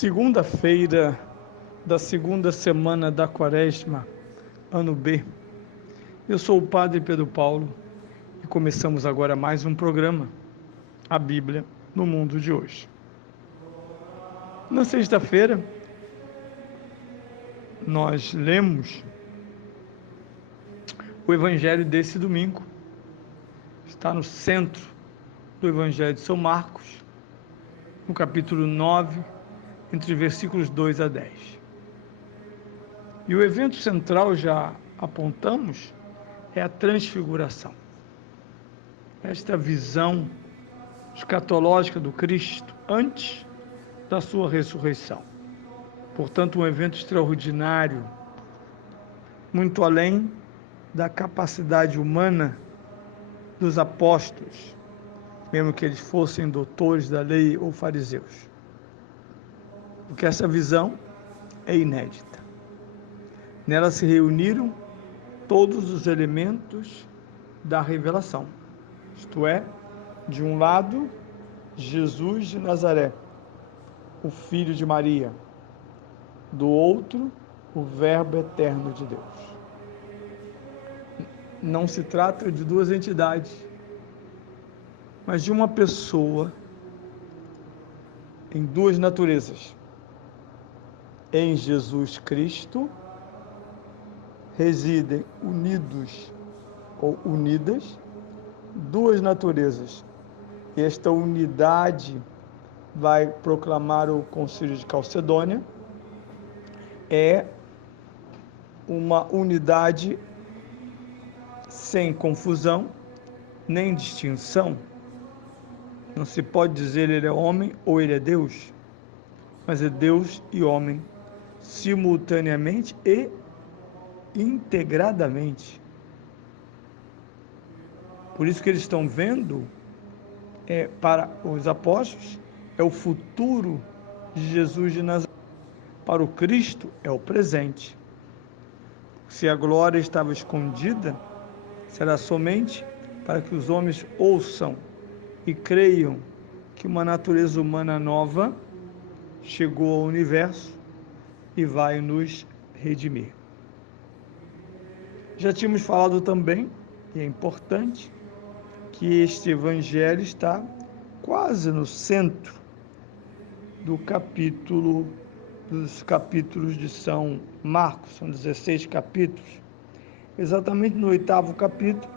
Segunda-feira da segunda semana da Quaresma, ano B. Eu sou o Padre Pedro Paulo e começamos agora mais um programa, a Bíblia no Mundo de Hoje. Na sexta-feira, nós lemos o Evangelho desse domingo. Está no centro do Evangelho de São Marcos, no capítulo 9, entre versículos 2 a 10. E o evento central, já apontamos, é a transfiguração. Esta visão escatológica do Cristo antes da sua ressurreição. Portanto, um evento extraordinário, muito além da capacidade humana dos apóstolos, mesmo que eles fossem doutores da lei ou fariseus. Porque essa visão é inédita. Nela se reuniram todos os elementos da revelação. Isto é, de um lado, Jesus de Nazaré, o Filho de Maria, do outro, o Verbo eterno de Deus. Não se trata de duas entidades, mas de uma pessoa em duas naturezas. Em Jesus Cristo residem unidos ou unidas duas naturezas. Esta unidade, vai proclamar o Concílio de Calcedônia, é uma unidade sem confusão nem distinção. Não se pode dizer ele é homem ou ele é Deus, mas é Deus e homem simultaneamente e integradamente. Por isso que eles estão vendo, para os apóstolos, é o futuro de Jesus de Nazaré. Para o Cristo é o presente. Se a glória estava escondida, será somente para que os homens ouçam e creiam que uma natureza humana nova chegou ao universo e vai nos redimir. Já tínhamos falado também, e é importante, que este evangelho está quase no centro dos capítulos de São Marcos, são 16 capítulos. Exatamente no 8º capítulo,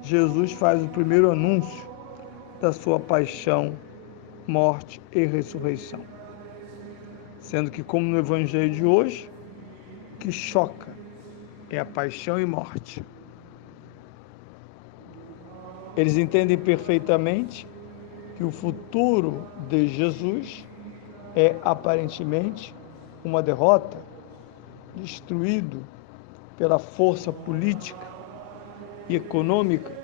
Jesus faz o primeiro anúncio da sua paixão, morte e ressurreição. Sendo que, como no evangelho de hoje, o que choca é a paixão e morte. Eles entendem perfeitamente que o futuro de Jesus é aparentemente uma derrota, destruído pela força política e econômica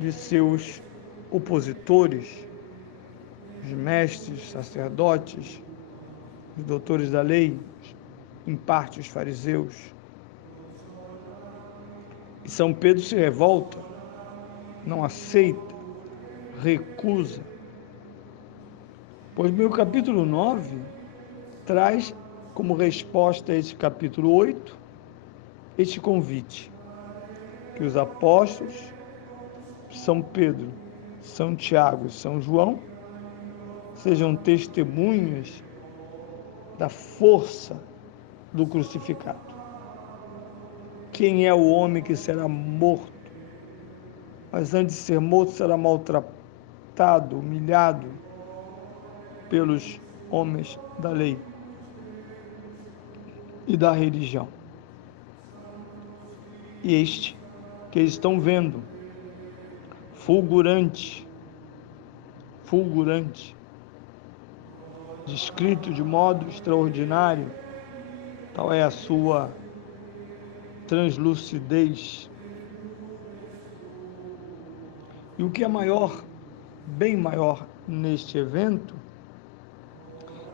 de seus opositores, os mestres, sacerdotes, os doutores da lei, em parte os fariseus. E São Pedro se revolta, não aceita, recusa. Pois bem, o capítulo 9 traz como resposta a este capítulo 8 este convite, que os apóstolos, São Pedro, São Tiago e São João, sejam testemunhas da força do crucificado. Quem é o homem que será morto, mas antes de ser morto será maltratado, humilhado pelos homens da lei e da religião? E este que eles estão vendo, fulgurante, descrito de modo extraordinário, tal é a sua translucidez. E o que é maior, bem maior neste evento,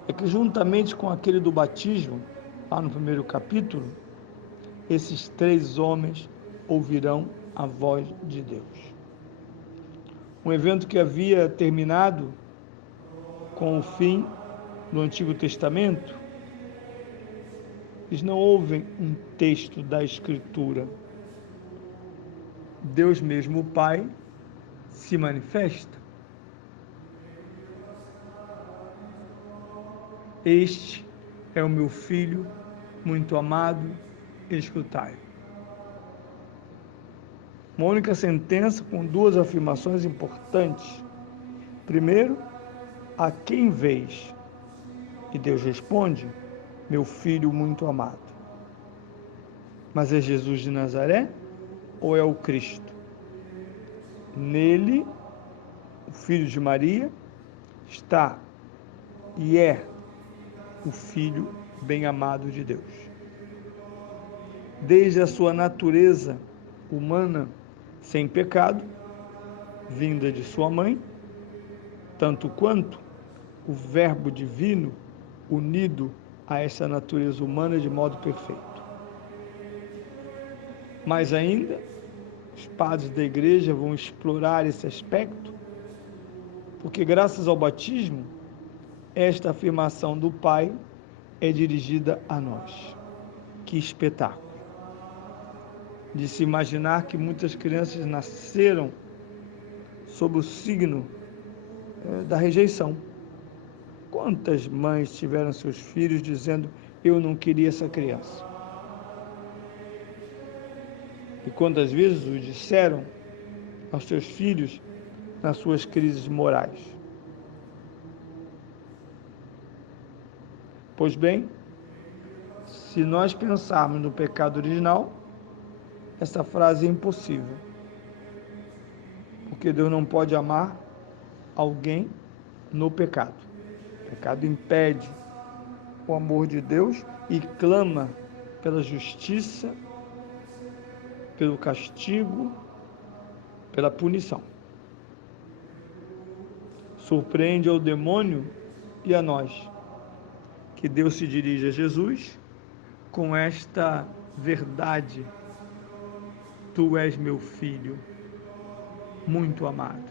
é que juntamente com aquele do batismo, lá no primeiro capítulo, esses três homens ouvirão a voz de Deus. Um evento que havia terminado com o fim no Antigo Testamento, eles não ouvem um texto da Escritura. Deus mesmo, o Pai, se manifesta. Este é o meu filho muito amado, escutai. Uma única sentença com duas afirmações importantes. Primeiro, a quem vês? E Deus responde, meu filho muito amado. Mas é Jesus de Nazaré ou é o Cristo? Nele, o filho de Maria, está e é o filho bem amado de Deus. Desde a sua natureza humana sem pecado, vinda de sua mãe, tanto quanto o Verbo divino unido a essa natureza humana de modo perfeito. Mais ainda, os padres da igreja vão explorar esse aspecto, porque graças ao batismo, esta afirmação do Pai é dirigida a nós. Que espetáculo! De se imaginar que muitas crianças nasceram sob o signo da rejeição. Quantas mães tiveram seus filhos dizendo, eu não queria essa criança? E quantas vezes o disseram aos seus filhos nas suas crises morais? Pois bem, se nós pensarmos no pecado original, essa frase é impossível. Porque Deus não pode amar alguém no pecado. O pecado impede o amor de Deus e clama pela justiça, pelo castigo, pela punição. Surpreende ao demônio e a nós que Deus se dirige a Jesus com esta verdade: tu és meu filho, muito amado.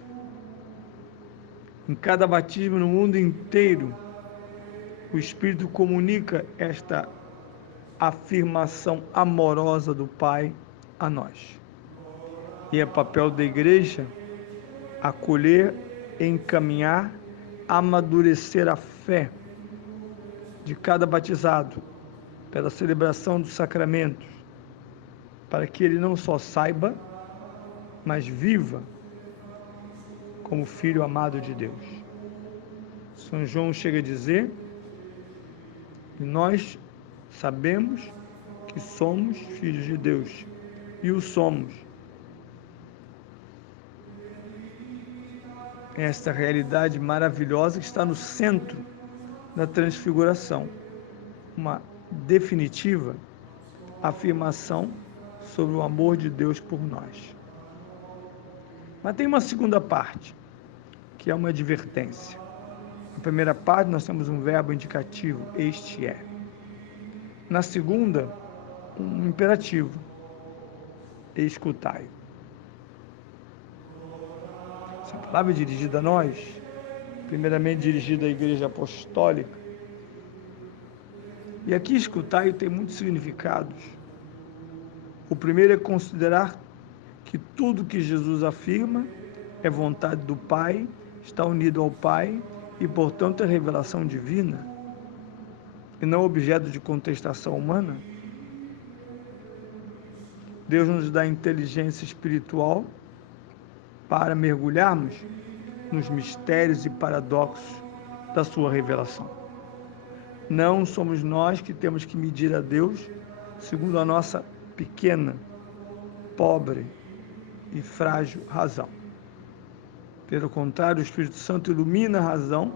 Em cada batismo no mundo inteiro, o Espírito comunica esta afirmação amorosa do Pai a nós. E é papel da igreja acolher, encaminhar, amadurecer a fé de cada batizado pela celebração dos sacramentos, para que ele não só saiba, mas viva como filho amado de Deus. São João chega a dizer, e nós sabemos que somos filhos de Deus, e o somos. Esta realidade maravilhosa que está no centro da transfiguração, uma definitiva afirmação sobre o amor de Deus por nós. Mas tem uma segunda parte, que é uma advertência. Na primeira parte nós temos um verbo indicativo, este é. Na segunda, um imperativo, escutai. Essa palavra é dirigida a nós, primeiramente dirigida à Igreja Apostólica. E aqui escutai tem muitos significados. O primeiro é considerar que tudo que Jesus afirma é vontade do Pai, está unido ao Pai e, portanto, é revelação divina e não objeto de contestação humana. Deus nos dá inteligência espiritual para mergulharmos nos mistérios e paradoxos da sua revelação. Não somos nós que temos que medir a Deus segundo a nossa pequena, pobre e frágil razão. Pelo contrário, o Espírito Santo ilumina a razão,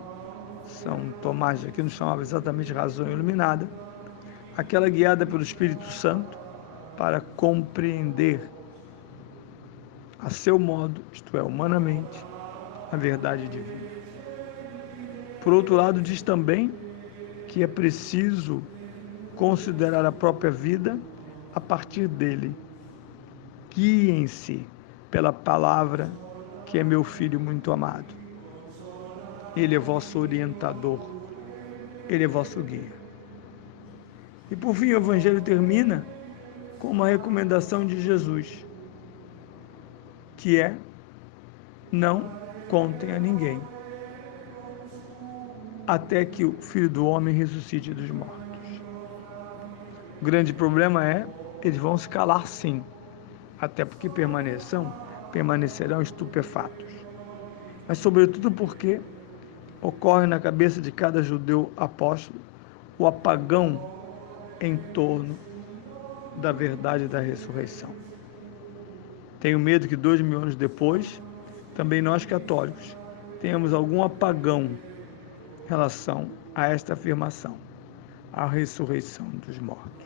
São Tomás de Aquino chamava exatamente razão iluminada, aquela guiada pelo Espírito Santo para compreender a seu modo, isto é, humanamente, a verdade divina. Por outro lado, diz também que é preciso considerar a própria vida a partir dele. Guiem-se pela palavra que é meu filho muito amado. Ele é vosso orientador. Ele é vosso guia. E por fim, o Evangelho termina com uma recomendação de Jesus, que é: não contem a ninguém, até que o Filho do Homem ressuscite dos mortos. O grande problema é, eles vão se calar sim, até porque permanecerão estupefatos. Mas sobretudo porque ocorre na cabeça de cada judeu apóstolo o apagão em torno da verdade da ressurreição. Tenho medo que 2000 anos depois, também nós católicos, tenhamos algum apagão em relação a esta afirmação, a ressurreição dos mortos.